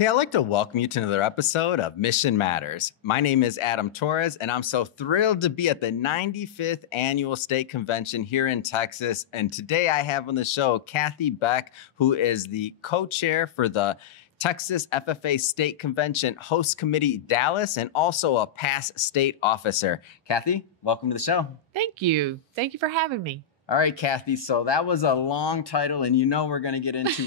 Hey, I'd like to welcome you to another episode of Mission Matters. My name is Adam Torres, and I'm so thrilled to be at the 95th Annual State Convention here in Texas. And today I have on the show Kathy Beck, who is the co-chair for the Texas FFA State Convention Host Committee Dallas, and also a past state officer. Kathy, welcome to the show. Thank you. Thank you for having me. All right, Kathy. So that was a long title, and you know we're going to get into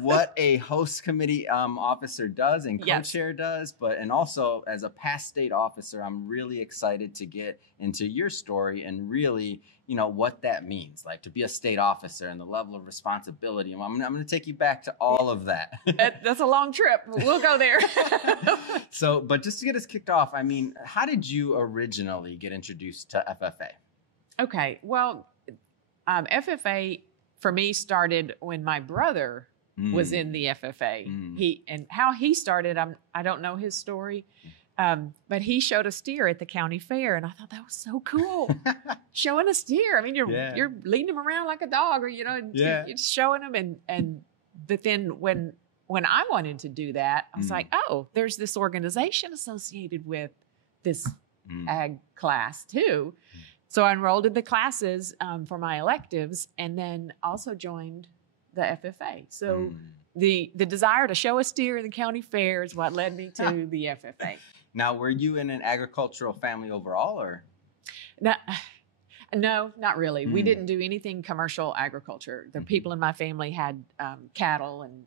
what a host committee officer does and co-chair does, and also as a past state officer, I'm really excited to get into your story and really, what that means, like to be a state officer and the level of responsibility. And I'm going to take you back to all of that. That's a long trip. We'll go there. But just to get us kicked off, how did you originally get introduced to FFA? Okay. Well, FFA for me started when my brother was in the FFA. How he started, I don't know his story, but he showed a steer at the county fair, and I thought that was so cool. Showing a steer. You're leading him around like a dog, or you're just showing him. But then when I wanted to do that, I was like, oh, there's this organization associated with this ag class too. So I enrolled in the classes for my electives, and then also joined the FFA. So the desire to show a steer in the county fair is what led me to the FFA. Now, were you in an agricultural family overall, or? No, not really. We didn't do anything commercial agriculture. The people in my family had cattle and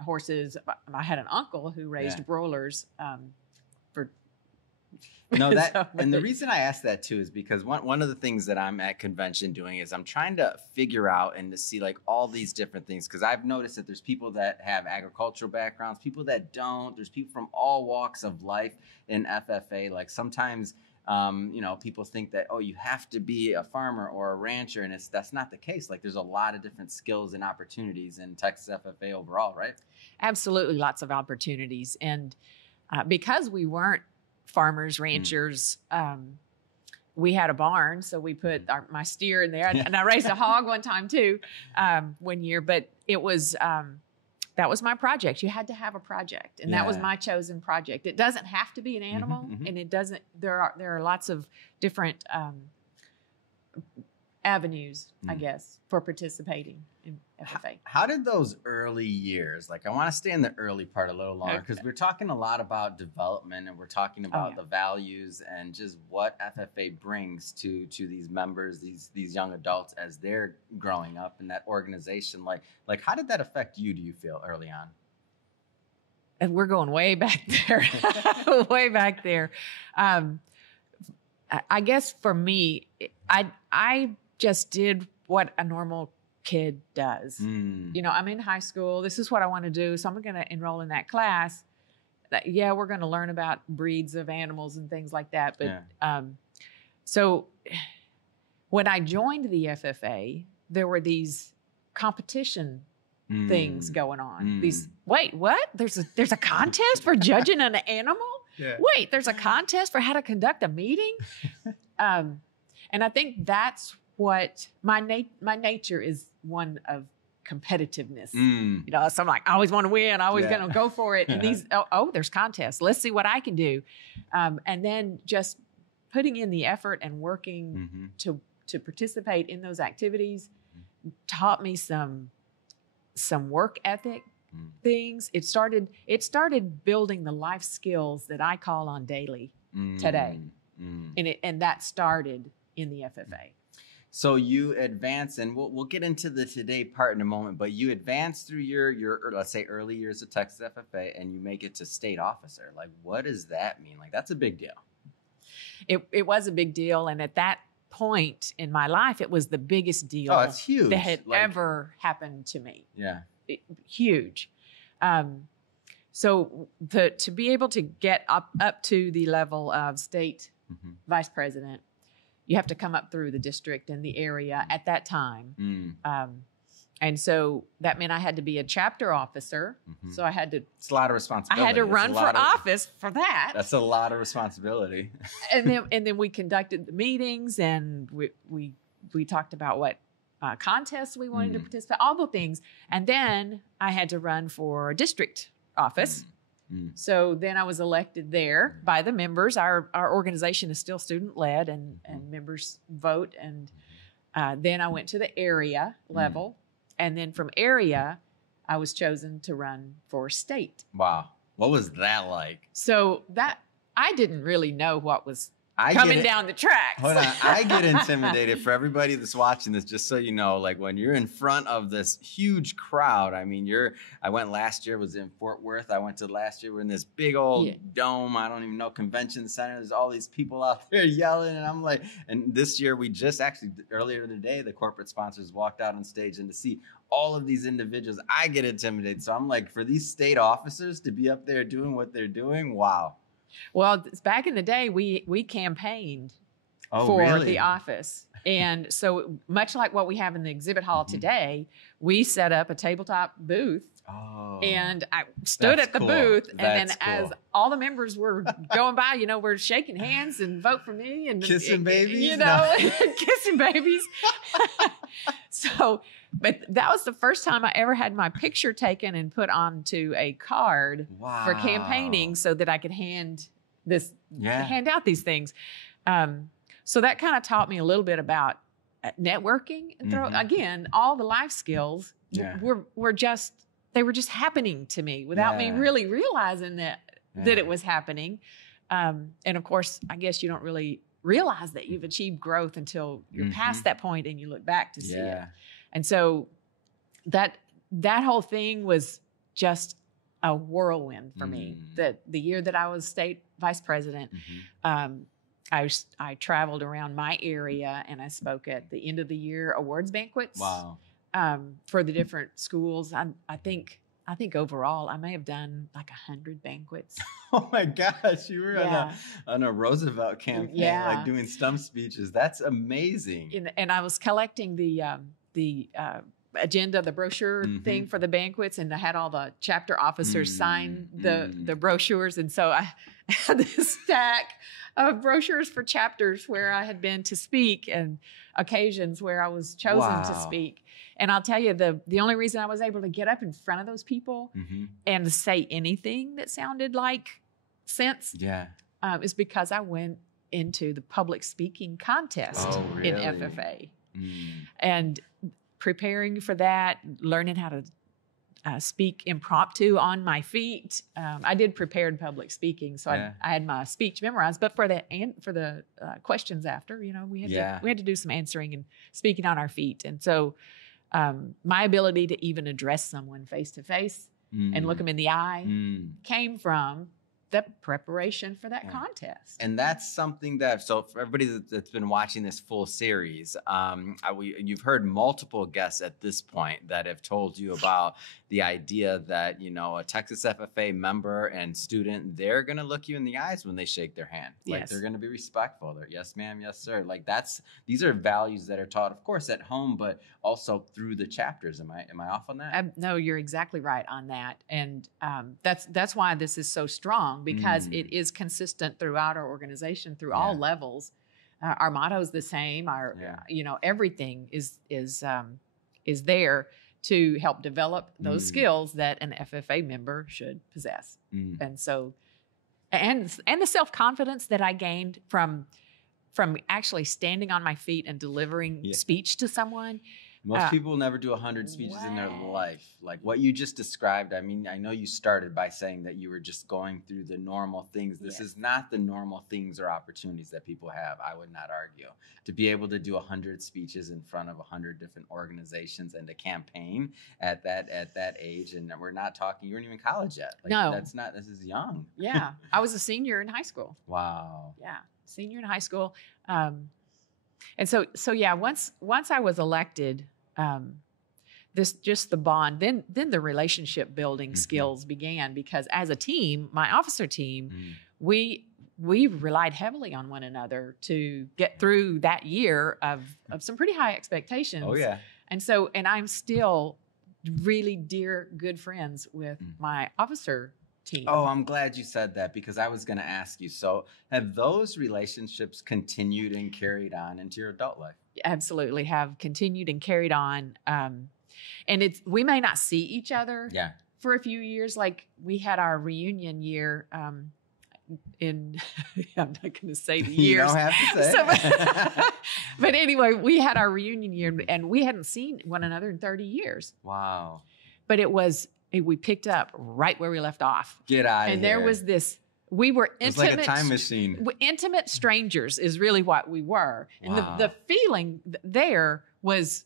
horses. I had an uncle who raised broilers for. No, and the reason I asked that too is because one of the things that I'm at convention doing is I'm trying to figure out and to see like all these different things, because I've noticed that there's people that have agricultural backgrounds, people that don't. There's people from all walks of life in FFA. Like sometimes, people think that, oh, you have to be a farmer or a rancher, and that's not the case. Like there's a lot of different skills and opportunities in Texas FFA overall, right? Absolutely, lots of opportunities, and because we weren't farmers, ranchers. We had a barn, so we put my steer in there, and I raised a hog one time too, one year. But it was that was my project. You had to have a project, and that was my chosen project. It doesn't have to be an animal, and it doesn't. There are lots of different avenues, I guess, for participating in FFA. How did those early years, like I want to stay in the early part a little longer, because we're talking a lot about development, and we're talking about the values and just what FFA brings to these members, these young adults as they're growing up in that organization. Like how did that affect you, do you feel, early on? And we're going way back there, way back there. I guess for me, I just did what a normal kid does. I'm in high school. This is what I want to do. So I'm going to enroll in that class. We're going to learn about breeds of animals and things like that. But so when I joined the FFA, there were these competition things going on. Wait, what? There's a contest for judging an animal? Wait, there's a contest for how to conduct a meeting? And I think that's what my nature is, one of competitiveness. So I'm like, I always want to win. I always going to go for it. And there's contests. Let's see what I can do. And then just putting in the effort and working to participate in those activities taught me some work ethic things. It started building the life skills that I call on daily today. And that started in the FFA. So you advance, and we'll get into the today part in a moment, but you advance through your let's say early years of Texas FFA, and you make it to state officer. Like, what does that mean? Like, that's a big deal. It was a big deal, and at that point in my life, it was the biggest deal it's huge. That had ever happened to me. Huge. So to be able to get up to the level of state vice president, you have to come up through the district and the area at that time. And so that meant I had to be a chapter officer. So I had to. It's a lot of responsibility. I had to run for office for that. That's a lot of responsibility. and then we conducted the meetings, and we talked about what contests we wanted to participate, all the things. And then I had to run for district office. So then I was elected there by the members. Our organization is still student-led, and members vote. And then I went to the area level. And then from area, I was chosen to run for state. Wow. What was that like? So that I didn't really know what was coming down the tracks. Hold on. I get intimidated. For everybody that's watching this, just so you know, like when you're in front of this huge crowd, I mean, I went last year, was in Fort Worth. I went to last year, we're in this big old dome. I don't even know, convention center. There's all these people out there yelling. And I'm like, and this year we just actually, earlier today, the corporate sponsors walked out on stage, and to see all of these individuals, I get intimidated. So I'm like, for these state officers to be up there doing what they're doing, wow. Well, back in the day, we campaigned for the office. And so much like what we have in the exhibit hall today, we set up a tabletop booth. Oh, and I stood at the booth. And then as all the members were going by, you know, we're shaking hands and vote for me. And kissing babies. You know, kissing babies. So, but that was the first time I ever had my picture taken and put onto a card for campaigning so that I could hand out these things. So that kind of taught me a little bit about networking. Again, all the life skills were just happening to me without me really realizing that it was happening. And of course, I guess you don't really realize that you've achieved growth until you're past that point and you look back to see it. And so that whole thing was just a whirlwind for me. That the year that I was state vice president, I traveled around my area and I spoke at the end of the year awards banquets. Wow. For the different schools. I think overall I may have done like 100 banquets. Oh my gosh, you were on a Roosevelt campaign, like doing stump speeches. That's amazing. And I was collecting the agenda, the brochure thing for the banquets, and I had all the chapter officers sign the brochures. And so I had this stack of brochures for chapters where I had been to speak and occasions where I was chosen to speak. And I'll tell you, the only reason I was able to get up in front of those people and to say anything that sounded like sense is because I went into the public speaking contest in FFA. And preparing for that, learning how to speak impromptu on my feet. I did prepared public speaking, so I had my speech memorized. But for the questions after, you know, we had to do some answering and speaking on our feet. And so my ability to even address someone face to face and look them in the eye came from the preparation for that contest. And that's something that, so for everybody that's been watching this full series, you've heard multiple guests at this point that have told you about the idea that, you know, a Texas FFA member and student, they're going to look you in the eyes when they shake their hand. Like they're going to be respectful. They're, yes, ma'am, yes, sir. Like these are values that are taught, of course, at home, but also through the chapters. Am I off on that? No, you're exactly right on that. And that's why this is so strong, because it is consistent throughout our organization, through all levels. Our motto is the same. You know, everything is there to help develop those skills that an FFA member should possess. And so, and the self-confidence that I gained from actually standing on my feet and delivering speech to someone. Most people never do 100 speeches in their life. Like what you just described, I mean, I know you started by saying that you were just going through the normal things. This is not the normal things or opportunities that people have, I would not argue. To be able to do 100 speeches in front of 100 different organizations and a campaign at that age, and we're not talking, you weren't even in college yet. Like, no. This is young. Yeah, I was a senior in high school. Wow. Yeah, senior in high school. And so yeah, once I was elected, the bond, then the relationship building skills began, because as a team, my officer team, we relied heavily on one another to get through that year of some pretty high expectations. Oh yeah. And I'm still really dear, good friends with my officer team. Oh, I'm glad you said that, because I was going to ask you. So have those relationships continued and carried on into your adult life? Absolutely have continued and carried on. And we may not see each other for a few years, like we had our reunion year in, I'm not going to say the years. You don't have to say. But anyway, we had our reunion year and we hadn't seen one another in 30 years. Wow. But we picked up right where we left off. Get out of here. And there was this, we were intimate. It was like a time machine. Intimate strangers is really what we were. And Wow. the feeling there was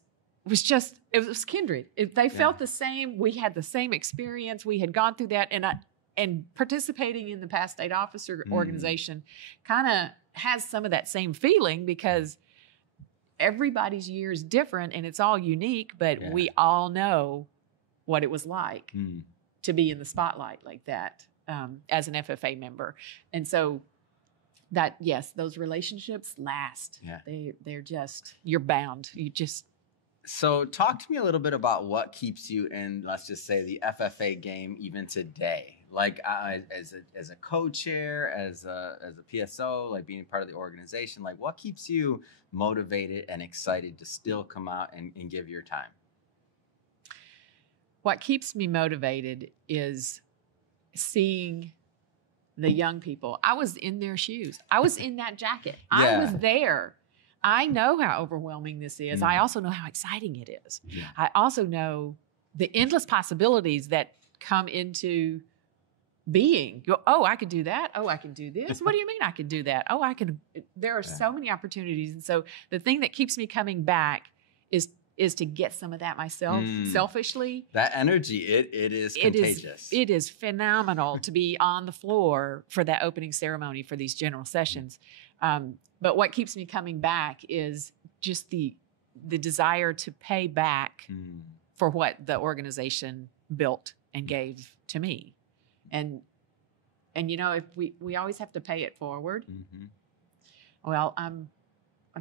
just, it was kindred. They felt the same. We had the same experience. We had gone through that. And participating in the past state officer organization kind of has some of that same feeling because everybody's year is different and it's all unique, but we all know what it was like to be in the spotlight like that as an FFA member. And so that, yes, those relationships last. Yeah. They're just, you're bound. So talk to me a little bit about what keeps you in, let's just say, the FFA game even today. Like as a co-chair, as a PSO, like being part of the organization, like what keeps you motivated and excited to still come out and give your time? What keeps me motivated is seeing the young people. I was in their shoes. I was in that jacket. I was there. I know how overwhelming this is. I also know how exciting it is. Yeah. I also know the endless possibilities that come into being. Oh, I could do that. Oh, I can do this. What do you mean I could do that? Oh, I can. There are so many opportunities. And so the thing that keeps me coming back is to get some of that myself, selfishly. That energy, it is contagious. It is phenomenal to be on the floor for that opening ceremony for these general sessions. But what keeps me coming back is just the desire to pay back for what the organization built and gave to me. And you know, if we always have to pay it forward. Well, I'm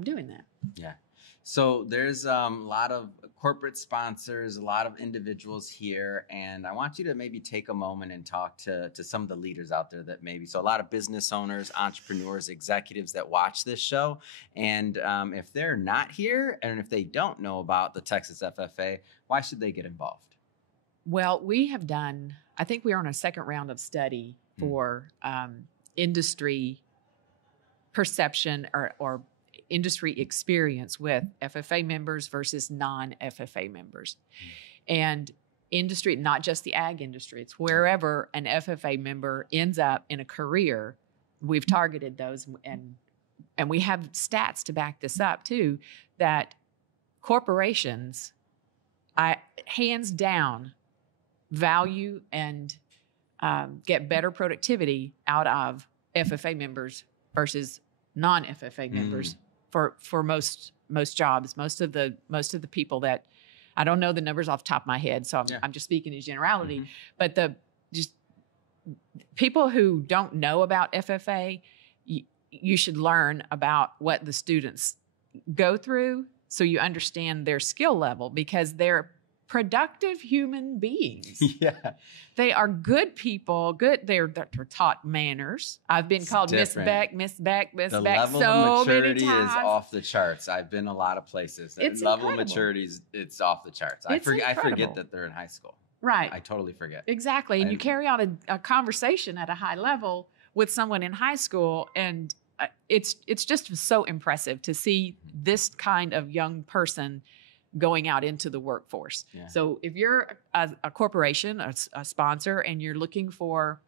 doing that. Yeah. So there's a lot of corporate sponsors, a lot of individuals here, and I want you to maybe take a moment and talk to some of the leaders out there that maybe, so a lot of business owners, entrepreneurs, executives that watch this show, and if they're not here and if they don't know about the Texas FFA, why should they get involved? Well, we have done, I think we are on a second round of study for industry perception or industry experience with FFA members versus non-FFA members. And industry, not just the ag industry, it's wherever an FFA member ends up in a career, we've targeted those and we have stats to back this up too, that corporations, hands down, value and get better productivity out of FFA members versus non-FFA members for most jobs. Most of the people that, I don't know the numbers off the top of my head, so I'm just speaking in generality, but just people who don't know about FFA, you should learn about what the students go through so you understand their skill level, because they're productive human beings. Yeah. They are good people, they're taught manners. I've been called Miss Beck, Miss Beck, Miss Beck so many times. The level of maturity is off the charts. I've been a lot of places. It's level of maturity it's off the charts. I forget that they're in high school. Right. I totally forget. Exactly. And you carry on a conversation at a high level with someone in high school, and it's just so impressive to see this kind of young person going out into the workforce. Yeah. So if you're a corporation, a sponsor, and you're looking for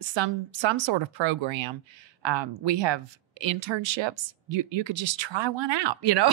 some sort of program, we have internships. You could just try one out, you know?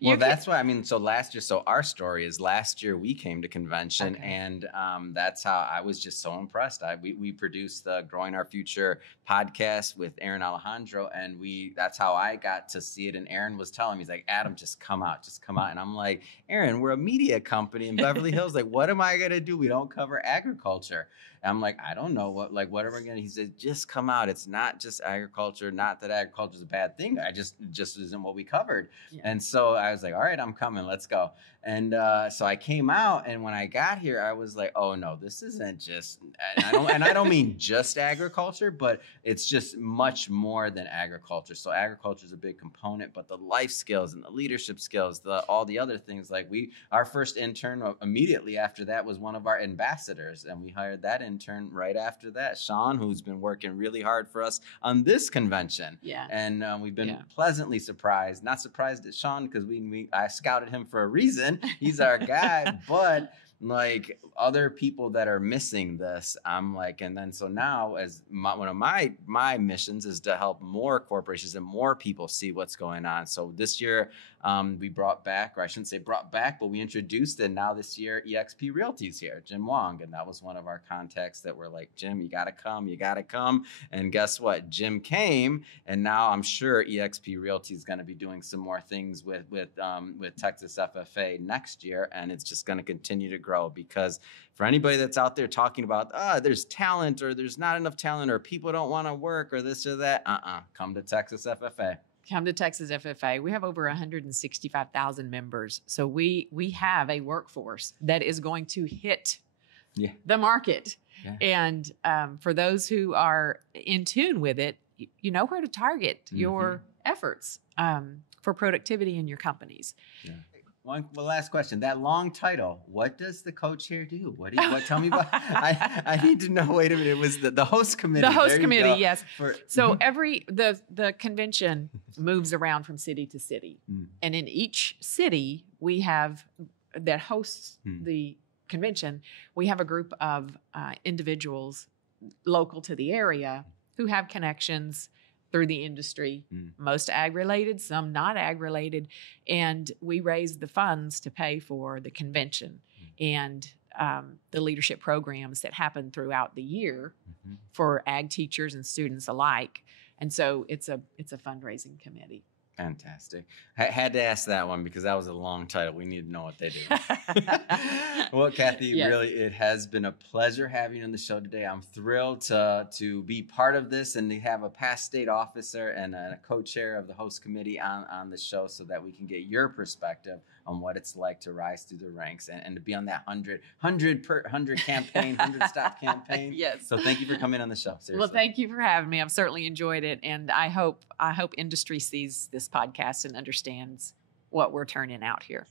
Yeah. That's why, so last year, our story is last year we came to convention, and that's how I was just so impressed. We produced the Growing Our Future podcast with Aaron Alejandro, and that's how I got to see it. And Aaron was telling me, he's like, Adam, just come out. And I'm like, Aaron, we're a media company in Beverly Hills. Like, what am I going to do? We don't cover agriculture. And I'm like, I don't know what are we going to, he said, just come out. It's not just agriculture, not that agriculture is a bad thing. It just isn't what we covered. Yeah. And so I was like, all right, I'm coming, let's go. And so I came out, and when I got here, I was like, oh no, this isn't just, and I don't mean just agriculture, but it's just much more than agriculture. So agriculture is a big component, but the life skills and the leadership skills, all the other things, like our first intern immediately after that was one of our ambassadors, and we hired that intern right after that, Sean, who's been working really hard for us on this convention. Yeah. And we've been pleasantly surprised, not surprised at Sean because I scouted him for a reason. He's our guy, but like other people that are missing this, I'm like, and then so now as one of my missions is to help more corporations and more people see what's going on. So this year we brought back, or I shouldn't say brought back, but we introduced, and now this year eXp Realty's here, Jim Wong, and that was one of our contacts that were like, Jim, you gotta come. And guess what? Jim came, and now I'm sure eXp Realty is going to be doing some more things with Texas FFA next year, and it's just going to continue to grow, because for anybody that's out there talking about there's talent or there's not enough talent or people don't want to work or this or that, come to Texas FFA. Come to Texas FFA. We have over 165,000 members. So we have a workforce that is going to hit the market. Yeah. And for those who are in tune with it, you know where to target your efforts for productivity in your companies. Yeah. One last question. That long title, what does the coach here do? What tell me about? I need to know. Wait a minute. It was the host committee. The host committee, yes. So the convention moves around from city to city, and in each city we have that hosts the convention. We have a group of individuals local to the area who have connections through the industry, most ag-related, some not ag-related, and we raise the funds to pay for the convention and the leadership programs that happen throughout the year for ag teachers and students alike. And so it's a fundraising committee. Fantastic. I had to ask that one because that was a long title. We need to know what they do. Well, Kathy, really, it has been a pleasure having you on the show today. I'm thrilled to be part of this and to have a past state officer and a co-chair of the host committee on the show so that we can get your perspective on what it's like to rise through the ranks and to be on that 100 campaign, 100 stop campaign. Yes. So thank you for coming on the show. Seriously. Well, thank you for having me. I've certainly enjoyed it. And I hope industry sees this podcast and understands what we're turning out here.